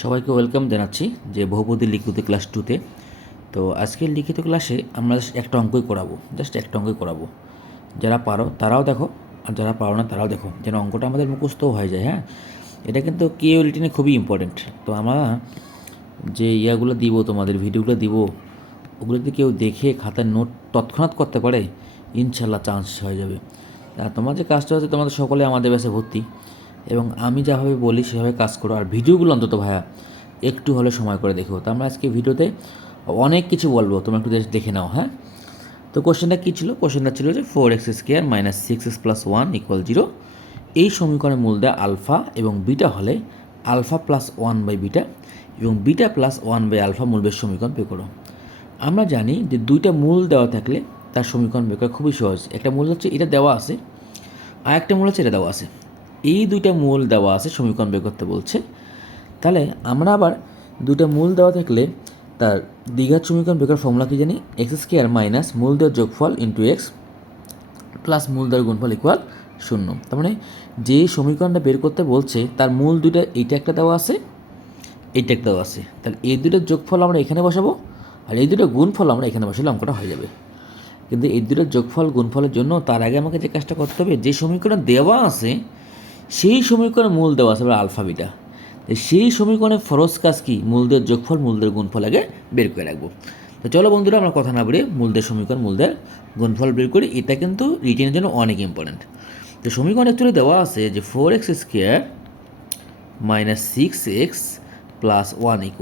সবাইকে ওয়েলকাম জানাচ্ছি যে বহুপদী লিখিত ক্লাস 2তে। তো আজকের লিখিত ক্লাসে আমরা জাস্ট একটা অঙ্কই করাবো, যারা পারো তারাও দেখো, আর যারা পারো না তারাও দেখো, যেন অঙ্কটা আমাদের মুখস্থও হয়ে যায়। হ্যাঁ, এটা কিন্তু কেউ রিটেনে খুবই ইম্পর্টেন্ট। তো আমরা যে ইয়াগুলো দিব, তোমাদের ভিডিওগুলো দিব, ওগুলো যদি কেউ দেখে খাতার নোট তৎক্ষণাৎ করতে পারে, ইনশাল্লাহ চান্স হয়ে যাবে। আর তোমার যে কাজটা হচ্ছে, তোমাদের সকলে আমাদের ব্যাসে ভর্তি, এবং আমি যাভাবে বলি সেভাবে কাজ করো। আর ভিডিওগুলো অন্তত ভাইয়া একটু হলে সময় করে দেখো। তো আমরা আজকে ভিডিওতে অনেক কিছু বলবো, তোমরা একটু দেখে নাও। হ্যাঁ, তো কোশ্চেনটা কী ছিল? কোশ্চেনটা ছিল যে 4x² - 6x + 1 = 0। এই সমীকরণের মূল দেয়া আলফা এবং বিটা হলে আলফা প্লাস 1/β এবং বিটা প্লাস 1/α মূলবের সমীকরণ বের করো। আমরা জানি যে দুইটা মূল দেওয়া থাকলে তার সমীকরণ বের করা খুবই সহজ। একটা মূল হচ্ছে এটা দেওয়া আছে, আর একটা মূল হচ্ছে এটা দেওয়া আছে। এই দুইটা মূল দেওয়া আছে, সমীকরণ বের করতে বলছে। তাহলে আমরা আবার দুইটা মূল দেওয়া থাকলে তার দ্বিঘাত সমীকরণ বের করার ফর্মুলা কি জানি? x² - মূলদের যোগফল ইন্টু x প্লাস মূলদের গুণফল ইকুয়াল 0। তার মানে যে সমীকরণটা বের করতে বলছে তার মূল দুইটা, এইটা একটা দেওয়া আছে, এইটা একটা দেওয়া আছে। তাহলে এই দুটোর যোগফল আমরা এখানে বসাবো, আর এই দুটো গুণফল আমরা এখানে বসালে অঙ্কটা হয়ে যাবে। কিন্তু এই দুটোর যোগফল গুণফলের জন্য তার আগে আমাকে যে কাজটা করতে হবে, যে সমীকরণ দেওয়া আছে সেই সমীকরণে মূল দেওয়া আছে আলফা বিটা, সেই সমীকরণের ফরজ কাজ কি? মূলদের যোগফল মূলদের গুণফল আগে বের করে রাখবো। তো চলো বন্ধুরা, আমরা কথা না বলে মূলদের সমীকরণ মূলদের গুণফল বের করি। এটা কিন্তু রিটেনের জন্য অনেক ইম্পর্ট্যান্ট। তো সমীকরণ অ্যাকচুয়ালি দেওয়া আছে যে 4x² - 6x + 1 =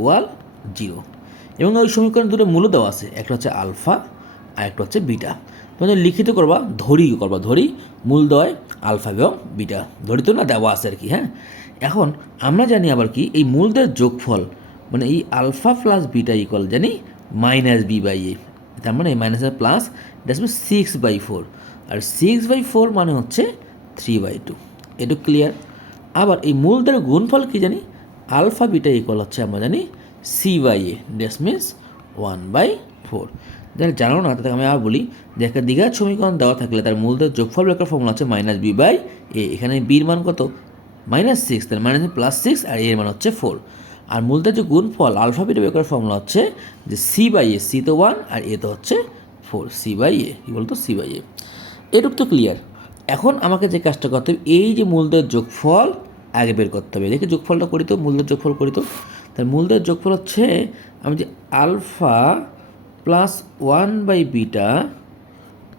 0, এবং ওই সমীকরণ দুটো মূলও দেওয়া আছে, একটা হচ্ছে আলফা আর একটা হচ্ছে বিটা। তোমাদের লিখিত করবা, ধরি মূল দয় আলফা এবং বিটা, ধরি তো না দেওয়া আছে আর কি। হ্যাঁ, এখন আমরা জানি আবার কি, এই মূলদের যোগফল মানে এই আলফা প্লাস বিটা ইকুয়াল জানি -b/a। তার মানে মাইনাসের প্লাস, দ্যাটস মিন 6/4, আর 6/4 মানে হচ্ছে 3/2। এটা ক্লিয়ার? আবার এই মূলদের গুণফল কি জানি? আলফা বিটা ইকুয়াল হচ্ছে আমরা জানি c/a, দ্যাটস মিনস 1/4। যারা জানো না তাদের আমি আর বলি যে একটা দ্বিঘাত সমীকরণ দেওয়া থাকলে তার মূলদের যোগফল বের করার ফর্মুলা হচ্ছে -b/a। এখানে বির মান কত? -6, তাহলে -+6, আর এর মান হচ্ছে 4। আর মূলদের যে গুণফল আলফা বিটা বের করার ফর্মুলা হচ্ছে যে c/a, c তো 1 আর এ তো হচ্ছে 4, c/a। কী বলতো? c/a। এটুক তো ক্লিয়ার। এখন আমাকে যে কাজটা করতে হবে, এই যে মূলদের যোগফল আগে বের করতে হবে। দেখি যোগফলটা করি তো, মূলদের যোগফল করি তো। তাহলে মূলদের যোগফল হচ্ছে আমি যে alpha plus 1/β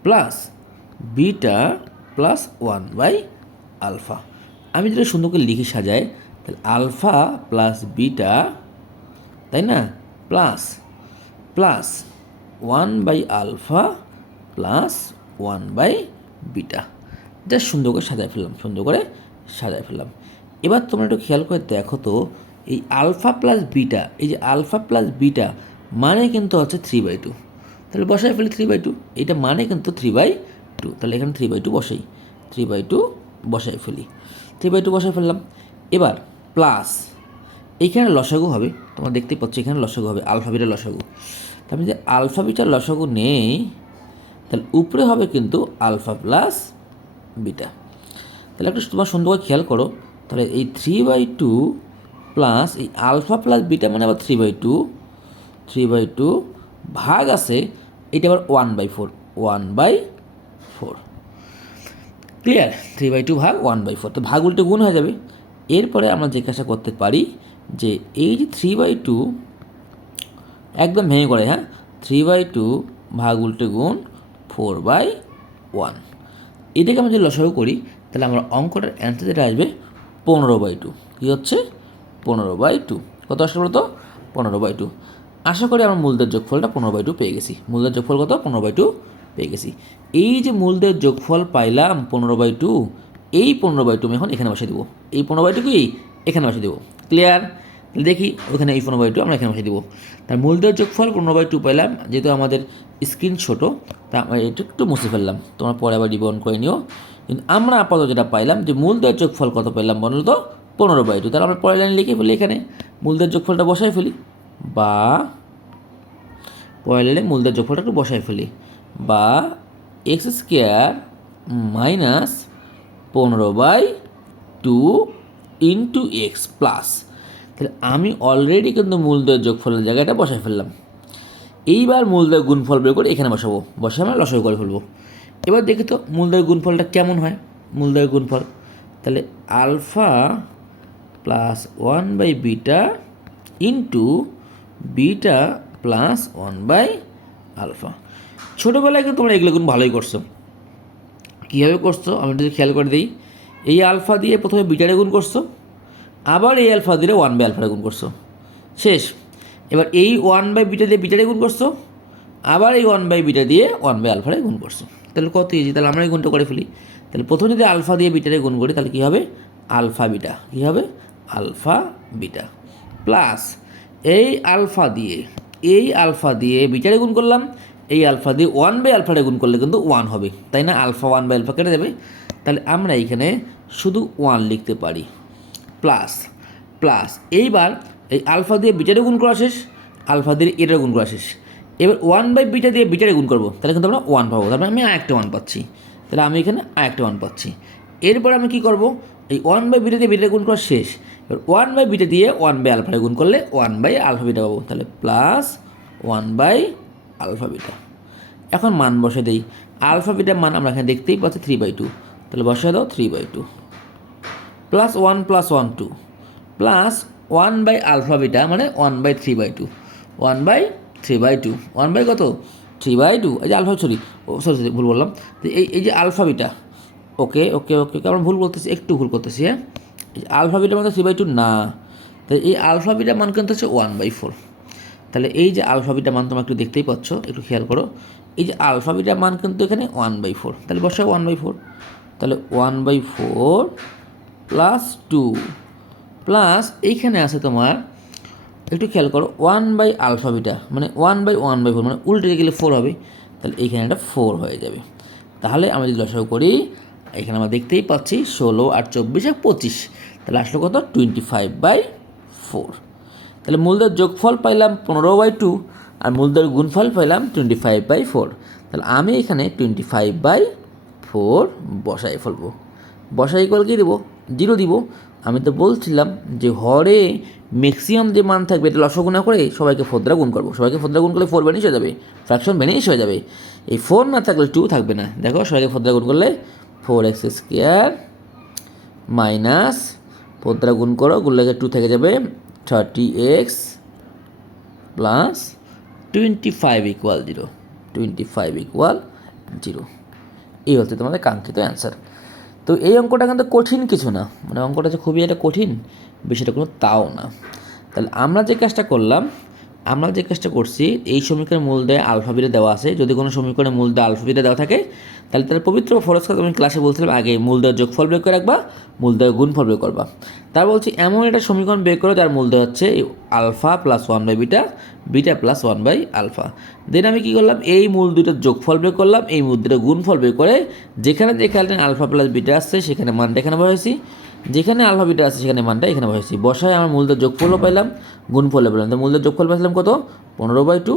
plus beta plus 1/α। আমি যদি সুন্দর করে লিখে সাজাই, তাহলে আলফা প্লাস বিটা, তাই না, প্লাস প্লাস 1/α প্লাস 1/β। জাস্ট সুন্দর করে সাজাই ফেললাম। এবার তোমরা একটু খেয়াল করে দেখো তো, এই আলফা প্লাস বিটা, এই যে আলফা প্লাস বিটা মানে কিন্তু হচ্ছে 3/2। তাহলে বসাই ফেলি 3/2, এটা মানে কিন্তু 3/2। তাহলে এখানে 3/2 বসাই, 3/2 বসাই ফেলি, 3/2 বসাই ফেললাম। এবার প্লাস এইখানে লসাগু হবে, তোমরা দেখতেই পাচ্ছ এখানে লসাগু হবে, আলফা বিটার লসাগু। তার মানে যে আলফা বিটার লসাগু নেই, তাহলে উপরে হবে কিন্তু আলফা প্লাস বিটা। তাহলে একটু তোমার সুন্দর করে খেয়াল করো, তাহলে এই 3/2 প্লাস এই আলফা প্লাস বিটা মানে আবার 3/2 ভাগ আছে, এটা আবার 1/4, 1/4। ক্লিয়ার? 3/2 ভাগ 1/4, তো ভাগ উল্টে গুণ হয়ে যাবে। এরপরে আমরা যে কাজটা করতে পারি, যে এই যে 3/2 একদম ভেঙে করে, হ্যাঁ, 3/2 ভাগ উল্টে গুণ 4/1। এটাকে আমরা যদি লসাগু করি, তাহলে আমরা অঙ্কটার অ্যান্সার যেটা আসবে 15/2। কী হচ্ছে? 15/2। কত আসলে বলতো? 15/2। আশা করি আমরা মূলদের যোগফলটা 15/2 পেয়ে গেছি। মূলদের যোগফল কত? 15/2 পেয়ে গেছি। এই যে মূলদের যোগফল পাইলাম 15/2, এই 15/2 আমি এখন এখানে বসে দেবো। এই 15/2 কি এখানে বসে দেবো। ক্লিয়ার? দেখি ওখানে এই 15/2 আমরা এখানে বসে দেবো। তার মূলদের যোগফল 15/2 পাইলাম। যেহেতু আমাদের স্ক্রিন ছোটো, তা আমরা এটা একটু মুছে ফেললাম, তোমরা পরে আবার রিবন করে নিও। কিন্তু আমরা আপাতত যেটা পাইলাম যে মূলদের যোগফল কত পেলাম বলো তো? 15/2। তাহলে আমরা পরের লাইন লিখে ফেলি, এখানে মূলদের যোগফলটা বসাই ফেলি, বা পরের লাইনে মূলদের যোগফলটা একটু বসাই ফেলি, বা x² - 15/2 ইন্টু এক্স প্লাস, তাহলে আমি অলরেডি কিন্তু মূলদ্বয়ের যোগফলের জায়গাটা বসাই ফেললাম। এইবার মূলদ্বয়ের গুণফল বের করে এখানে বসাবো, বসে আমরা লসাগু করে ফেলবো। এবার দেখি তো মূলদ্বয়ের গুণফলটা কেমন হয়। মূলদ্বয়ের গুণফল তাহলে alpha plus 1/β into beta plus 1/α। ছোটোবেলায় কিন্তু তোমরা এগুলো গুণ ভালোই করছো। কীভাবে করছো আমি যদি খেয়াল করে দিই, এই আলফা দিয়ে প্রথমে বিটারে গুণ করছো, আবার এই আলফা দিয়ে 1/α গুণ করছো, শেষ। এবার এই 1/β দিয়ে বিটারে গুণ করছো, আবার এই 1/β দিয়ে 1/α গুণ করছো। তাহলে কত ইজি, তাহলে আমরা এই গুণটা করে ফেলি। তাহলে প্রথমে যদি আলফা দিয়ে বিটারে গুণ করি তাহলে কী হবে, আলফা বিটা, কী হবে আলফা বিটা, প্লাস এই আলফা দিয়ে বিটারে গুণ করলাম, এই আলফা দিয়ে 1/α গুণ করলে কিন্তু 1 হবে, তাই না? আলফা 1/α কেটে দেবে, তাহলে আমরা এইখানে শুধু 1 লিখতে পারি, প্লাস এইবার এই আলফা দিয়ে বিটারে গুণ করা শেষ, আলফা দিয়ে এটারে গুণ করা শেষ। এবার 1/β দিয়ে বিটারে গুণ করবো, তাহলে কিন্তু আমরা 1 পাবো, তারপরে আমি আরেকটা 1 পাচ্ছি, তাহলে আমি এখানে আরেকটা 1 পাচ্ছি। এরপর আমি কী করবো, এই 1/β দিয়ে বিটারে গুণ করা শেষ, এবার 1/β দিয়ে 1/α গুণ করলে 1/α পাবো, তাহলে প্লাস 1/α। এখন মান বসে দেই, আলফা বিটার মান আমরা এখানে দেখতেই পাচ্ছি 3/2, তাহলে বসে দাও 3/2 প্লাস 1 প্লাস 1 2 প্লাস 1/α মানে 1/3/2, 1/3/2, 1 কত 3/2, এই যে আলফা সরি ভুল বললাম। তো এই যে আলফা বিটা, ওকে আমরা ভুল করতেছি, একটু ভুল করতেছি, হ্যাঁ। এই আলফা বিটার মান 3/2 না, তাই এই আলফা বিটার মান কিন্তু হচ্ছে 1/4। তাহলে এই যে আলফা বিটার মান তোমরা একটু দেখতেই পাচ্ছ, একটু খেয়াল করো, এই যে আলফা বিটার মান কিন্তু এখানে 1/4, তাহলে বসাও 1/4, তাহলে 1/4 প্লাস 2 প্লাস এইখানে আছে তোমার, একটু খেয়াল করো 1/α মানে 1/1/4 মানে উল্টে গেলে 4 হবে, তাহলে এইখানে এটা 4 হয়ে যাবে। তাহলে আমরা যদি লসাগু করি, এখানে আমরা দেখতেই পাচ্ছি 16 আর 24 আর 25, তাহলে আসলে কত 25/4। তাহলে মূলদের যোগফল পাইলাম 15/2 আর মূলদের গুণফল পাইলাম 25/4। তাহলে আমি এখানে 25/4 বসাই ফেলবো, বসাই ইকুয়াল কী দেবো, 0 দিব। আমি তো বলছিলাম যে হরে ম্যাক্সিমাম যে মান থাকবে এটা লসাগু না করে সবাইকে 4 দ্বারা গুণ করবো, সবাইকে 4 দ্বারা গুণ করলে 4 ভ্যানিশ হয়ে যাবে, ফ্র্যাকশন ভ্যানিশ হয়ে যাবে। এই 4 না থাকলে 2 থাকবে না, দেখো সবাইকে 4 দ্বারা গুণ করলে 4x² মাইনাস 4 দ্বারা গুণ করো, গুণলে 2 থেকে যাবে 30x প্লাস 25 = 0, 25 = 0। এই হচ্ছে তোমাদের কাঙ্ক্ষিত অ্যান্সার। তো এই অঙ্কটা কিন্তু কঠিন কিছু না, মানে অঙ্কটা যে খুবই একটা কঠিন বিষয়টা কোনো তাও না। তাহলে আমরা যে কাজটা করছি, এই সমীকরণের মূলদয় আলফা বিটা দেওয়া আছে, যদি কোনো সমীকরণের মূলদয় আলফা বিটা দেওয়া থাকে তাহলে তার পবিত্র ফরজ কাজ আমি ক্লাসে বলছিলাম আগে মূলদয়ের যোগফল বের করে রাখবা, মূলদয়ের গুণফল বের করবা। তার বলছি এমন একটা সমীকরণ বের করো যার মূলদয় হচ্ছে আলফা প্লাস 1/β, বিটা প্লাস 1/α। দেন আমি কী করলাম, এই মূল দুটোর যোগফল বের করলাম, এই মূল দুটোর গুণফল বের করে যেখানে আলফা প্লাস বিটা আসছে সেখানে মানটা এখানে বসাইছি, যেখানে আলফা বিটা আছে সেখানে মানটা এখানে বসাইছি, বসায় আমার মূলদের যোগফলও পাইলাম, গুণফলও পেলাম। তো মূলদের যোগফল পাইছিলাম কত 15/2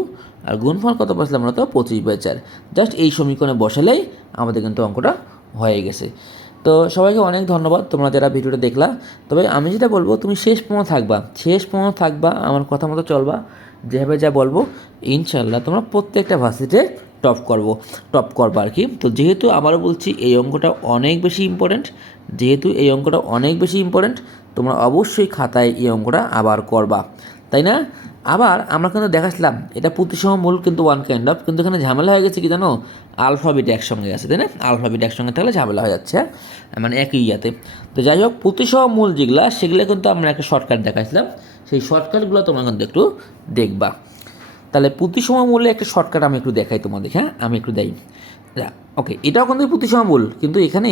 আর গুণফল কত পাইছিলাম আমরা তো 25/4। জাস্ট এই সমীকরণে বসালেই আমাদের কিন্তু অঙ্কটা হয়ে গেছে। তো সবাইকে অনেক ধন্যবাদ তোমরা যারা ভিডিওটা দেখলা। তবে আমি যেটা বলবো, তুমি শেষ পর্যন্ত থাকবা, আমার কথা মতো চলবা, যেভাবে যা বলবো ইনশাল্লাহ তোমরা প্রত্যেকটা ভার্সিটিতে টপ করবা আর কি। তো যেহেতু আবারও বলছি এই অঙ্কটা অনেক বেশি ইম্পর্ট্যান্ট, তোমরা অবশ্যই খাতায় এই অঙ্কটা আবার করবা, তাই না? আবার আমরা কিন্তু দেখাচ্ছিলাম এটা প্রতিসম মূল কিন্তু ওয়ান কাইন্ড অফ, কিন্তু এখানে ঝামেলা হয়ে গেছে কি জানো, আলফা বিটা একসঙ্গে আছে, তাই না? আলফা বিটা একসঙ্গে থাকলে ঝামেলা হয়ে যাচ্ছে, মানে একই ইয়াতে। তো যাই হোক, প্রতিসম মূল সেগুলো কিন্তু আমরা একটা শর্টকাট দেখাচ্ছিলাম, সেই শর্টকাটগুলো তোমরা কিন্তু একটু দেখবা। তাহলে প্রতিসম মূলে একটা শর্টকাট আমি একটু দেখাই তোমাদের, হ্যাঁ আমি একটু দেই। ওকে, এটাও কিন্তু প্রতিসম মূল, কিন্তু এখানে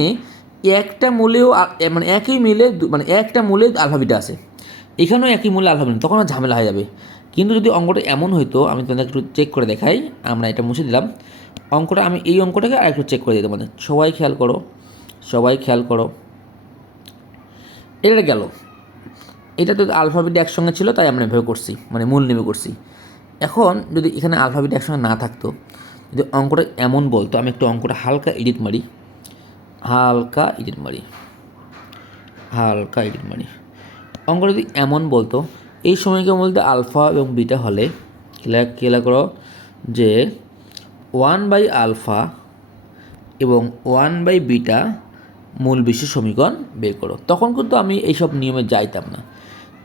একটা মূলেও মানে একই মিলে মানে একটা মূলে আলফা বিটা আছে, এখানেও একই মূলে আলফা বিটা, তখন ঝামেলা হয়ে যাবে। কিন্তু যদি অঙ্কটা এমন হইতো, আমি তোমাদের একটু চেক করে দেখাই, আমরা এটা মুছে দিলাম অঙ্কটা, আমি এই অঙ্কটাকে আর একটু চেক করে দিই তোমাদের, সবাই খেয়াল করো, এটা গেল, এটা তো আলফা বিটা একসঙ্গে ছিল তাই আমরা এভাবে করছি, মানে মূল নেমে করছি। এখন যদি এখানে আলফা বিটা একসঙ্গে না থাকতো, যদি অঙ্কটা এমন বলতো, আমি একটু অঙ্কটা হালকা এডিট মারি, অঙ্ক যদি এমন বলতো এই সমীকরণ বলতে আলফা এবং বিটা হলে ক্লিয়ার করো যে 1/α এবং 1/β মূল বিশেষ সমীকরণ বের করো, তখন কিন্তু আমি এইসব নিয়মে যাইতাম না।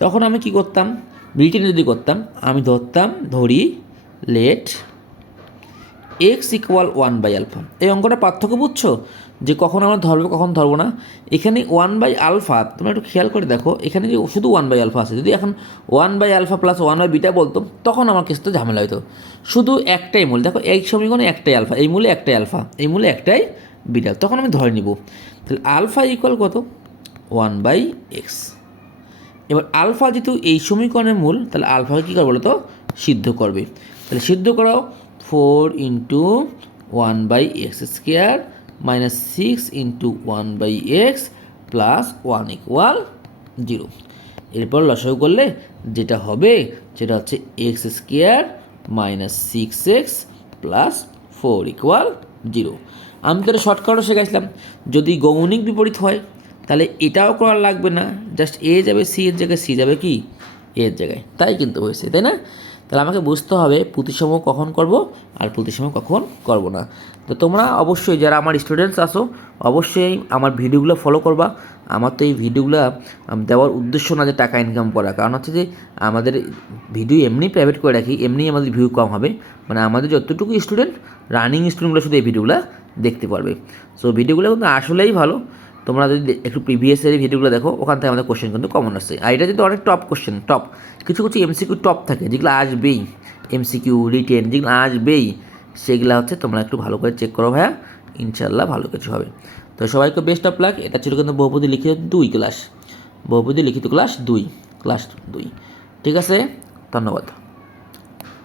তখন আমি কি করতাম, রিটেনে যদি করতাম আমি ধরি লেট এক্স ইকুয়াল 1/α। এই অঙ্কটা পার্থক্য বুঝছো যে কখন আমরা ধরবো কখন ধরবো না। এখানে 1/α তোমরা একটু খেয়াল করে দেখো, এখানে যে শুধু 1/α আছে, যদি এখন 1/α প্লাস 1/β বলতো তখন আমার ক্ষেত্রে ঝামেলা হতো। শুধু একটাই মূল, দেখো এই সমীকরণে একটাই আলফা, এই মূলে একটাই আলফা, এই মূলে একটাই বিটা, তখন আমি ধরে নিব তাহলে আলফা ইকুয়াল কত 1/x। এবার আলফা যেহেতু এই সমীকরণের মূল, তাহলে আলফাকে কী করবে বলো তো, সিদ্ধ করবে। তাহলে সিদ্ধ করাও 4 × 1/x square minus 6 × 1/x plus 1 equal 0। এরপর লসাগু করলে যেটা হবে সেটা হচ্ছে x square minus 6x plus 4 equal 0। আমি তো শর্টকাটও শেখাইছিলাম, যদি গৌণিক বিপরীত হয় তাহলে এটাও করা লাগবে না, জাস্ট এ যাবে সি এর জায়গায়, সি যাবে কি এর জায়গায়, তাই কিন্তু হয়েছে, তাই না? তাহলে আমাকে বুঝতে হবে প্রতিসম কখন করব আর প্রতিসম কখন করব না। তো তোমরা অবশ্যই যারা আমার স্টুডেন্টস আসো অবশ্যই আমার ভিডিওগুলো ফলো করবা। আমার তো এই ভিডিওগুলো দেওয়ার উদ্দেশ্য না যে টাকা ইনকাম করা, কারণ হচ্ছে যে আমাদের ভিডিও এমনি প্রাইভেট করে রাখি, এমনি আমাদের ভিউ কম হবে, মানে আমাদের যতটুকু স্টুডেন্ট রানিং স্টুডেন্টগুলো শুধু এই ভিডিওগুলো দেখতে পারবে। সো ভিডিওগুলো কিন্তু আসলেই ভালো, তোমরা যদি একটু প্রিভিয়াস ইয়ারের ভিডিওগুলো দেখো ওখান থেকে আমাদের কোশ্চেন কিন্তু কমন আসছে। আর এটা কিন্তু অনেক টপ কোশ্চেন, টপ কিছু কিছু এমসিকিউ টপ থাকে যেগুলো আসবেই, এমসিকিউ রিটেন যেগুলো আসবেই, সেগুলো হচ্ছে তোমরা একটু ভালো করে চেক করো ভাইয়া, ইনশাল্লাহ ভালো কিছু হবে। তো সবাইকে বেস্ট অফ লাক। এটা ছিল কিন্তু বহুপদী লিখিত 2 ক্লাস, বহুপদী লিখিত ক্লাস 2, ঠিক আছে, ধন্যবাদ।